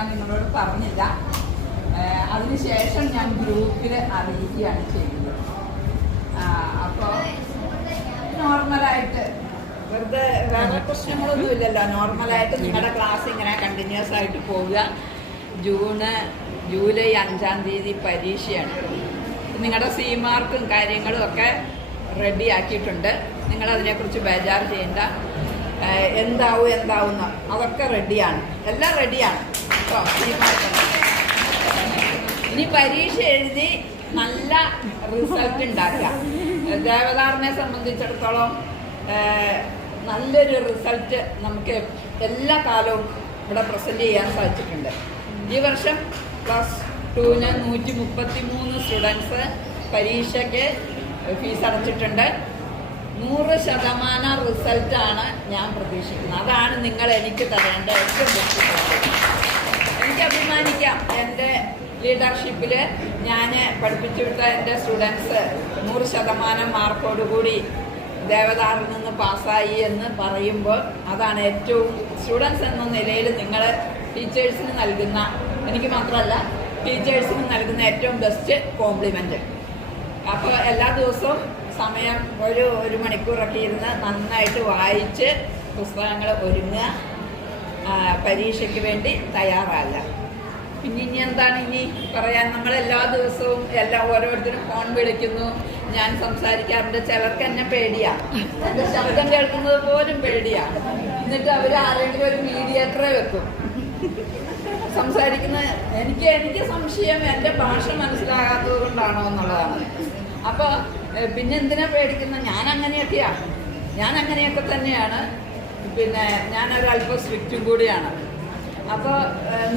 ഞാൻ നിങ്ങളോട് പറഞ്ഞില്ല. അതിനുശേഷം ഞാൻ ഗ്രൂപ്പിൽ അറിയിക്കുകയാണ് ചെയ്യുന്നത്. അപ്പോൾ നോർമലായിട്ട് വെറുതെ വേറെ പ്രശ്നങ്ങളൊന്നും ഇല്ലല്ലോ. നോർമലായിട്ട് നിങ്ങളുടെ ക്ലാസ് ഇങ്ങനെ കണ്ടിന്യൂസ് ആയിട്ട് പോവുക. ജൂലൈ 5-ാം തീയതി പരീക്ഷയാണ്. നിങ്ങളുടെ സി മാർക്കും കാര്യങ്ങളും ഒക്കെ റെഡി ആക്കിയിട്ടുണ്ട്. നിങ്ങളതിനെക്കുറിച്ച് ബേജാറ് ചെയ്യേണ്ട. എന്താവും അതൊക്കെ റെഡിയാണ്, എല്ലാം റെഡിയാണ് കേട്ടോ. സി മാർക്ക് ഇനി പരീക്ഷ എഴുതി നല്ല റിസൾട്ട് ഉണ്ടാക്കുക. ദേവദാറിനെ സംബന്ധിച്ചിടത്തോളം നല്ലൊരു റിസൾട്ട് നമുക്ക് എല്ലാ കാലവും ഇവിടെ പ്രസൻറ്റ് ചെയ്യാൻ സാധിച്ചിട്ടുണ്ട്. ഈ വർഷം +2 133 സ്റ്റുഡൻസ് പരീക്ഷയ്ക്ക് ഫീസ് അടച്ചിട്ടുണ്ട്. 100% റിസൾട്ടാണ് ഞാൻ പ്രതീക്ഷിക്കുന്നത്. അതാണ് നിങ്ങൾ എനിക്ക് തരേണ്ട ഏറ്റവും ബെസ്റ്റ്. എനിക്ക് അഭിമാനിക്കാം. എൻ്റെ ലീഡർഷിപ്പിൽ ഞാൻ പഠിപ്പിച്ചു വിട്ട എൻ്റെ സ്റ്റുഡൻസ് 100% മാർക്കോടുകൂടി ദേവദാറിൽ നിന്ന് പാസ്സായി എന്ന് പറയുമ്പോൾ അതാണ് ഏറ്റവും സ്റ്റുഡൻസ് എന്ന നിലയിൽ നിങ്ങൾ ടീച്ചേഴ്സിന് നൽകുന്ന, എനിക്ക് മാത്രമല്ല ടീച്ചേഴ്സിന് നൽകുന്ന ഏറ്റവും ബെസ്റ്റ് കോംപ്ലിമെൻറ്റ്. അപ്പോൾ എല്ലാ ദിവസവും സമയം ഒരു മണിക്കൂറൊക്കെ ഇരുന്ന് നന്നായിട്ട് വായിച്ച് പുസ്തകങ്ങൾ ഒരുങ്ങുക, പരീക്ഷയ്ക്ക് വേണ്ടി തയ്യാറാകുക. പിന്നെ ഇനി എന്താണ് ഇനി പറയാൻ? നമ്മളെല്ലാ ദിവസവും ഓരോരുത്തരും ഫോൺ വിളിക്കുന്നു, ഞാൻ സംസാരിക്കാറുണ്ട്. ചിലർക്ക് എന്നെ പേടിയാണ്, എൻ്റെ ശബ്ദം കേൾക്കുന്നത് പോലും പേടിയാണ്. എന്നിട്ട് അവർ ആരെങ്കിലും ഒരു മീഡിയേറ്ററെ വെക്കും സംസാരിക്കുന്ന. എനിക്ക് സംശയം എൻ്റെ ഭാഷ മനസ്സിലാകാത്തത് കൊണ്ടാണോ എന്നുള്ളതാണ്. അപ്പോൾ പിന്നെ എന്തിനാ പേടിക്കുന്നത്? ഞാൻ അങ്ങനെയൊക്കെ തന്നെയാണ്. പിന്നെ ഞാനൊരല്പം സ്ട്രിക്റ്റും കൂടിയാണ്. അപ്പോൾ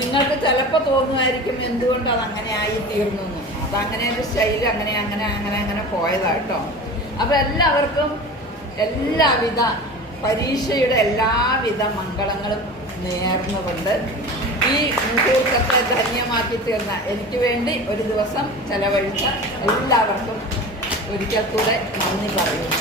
നിങ്ങൾക്ക് ചിലപ്പോൾ തോന്നുമായിരിക്കും എന്തുകൊണ്ട് അതങ്ങനെ ആയി തീർന്നു എന്ന്. അപ്പം അങ്ങനെ ഒരു സ്റ്റൈൽ അങ്ങനെ പോയതാണ് കേട്ടോ. അപ്പോൾ എല്ലാവർക്കും പരീക്ഷയുടെ എല്ലാവിധ മംഗളങ്ങളും നേർന്നുകൊണ്ട് ഈ മുഹൂർത്തത്തെ ധന്യമാക്കി തീർന്ന എനിക്ക് വേണ്ടി ഒരു ദിവസം ചെലവഴിച്ച എല്ലാവർക്കും ഒരിക്കൽ കൂടെ നന്ദി പറയുന്നു.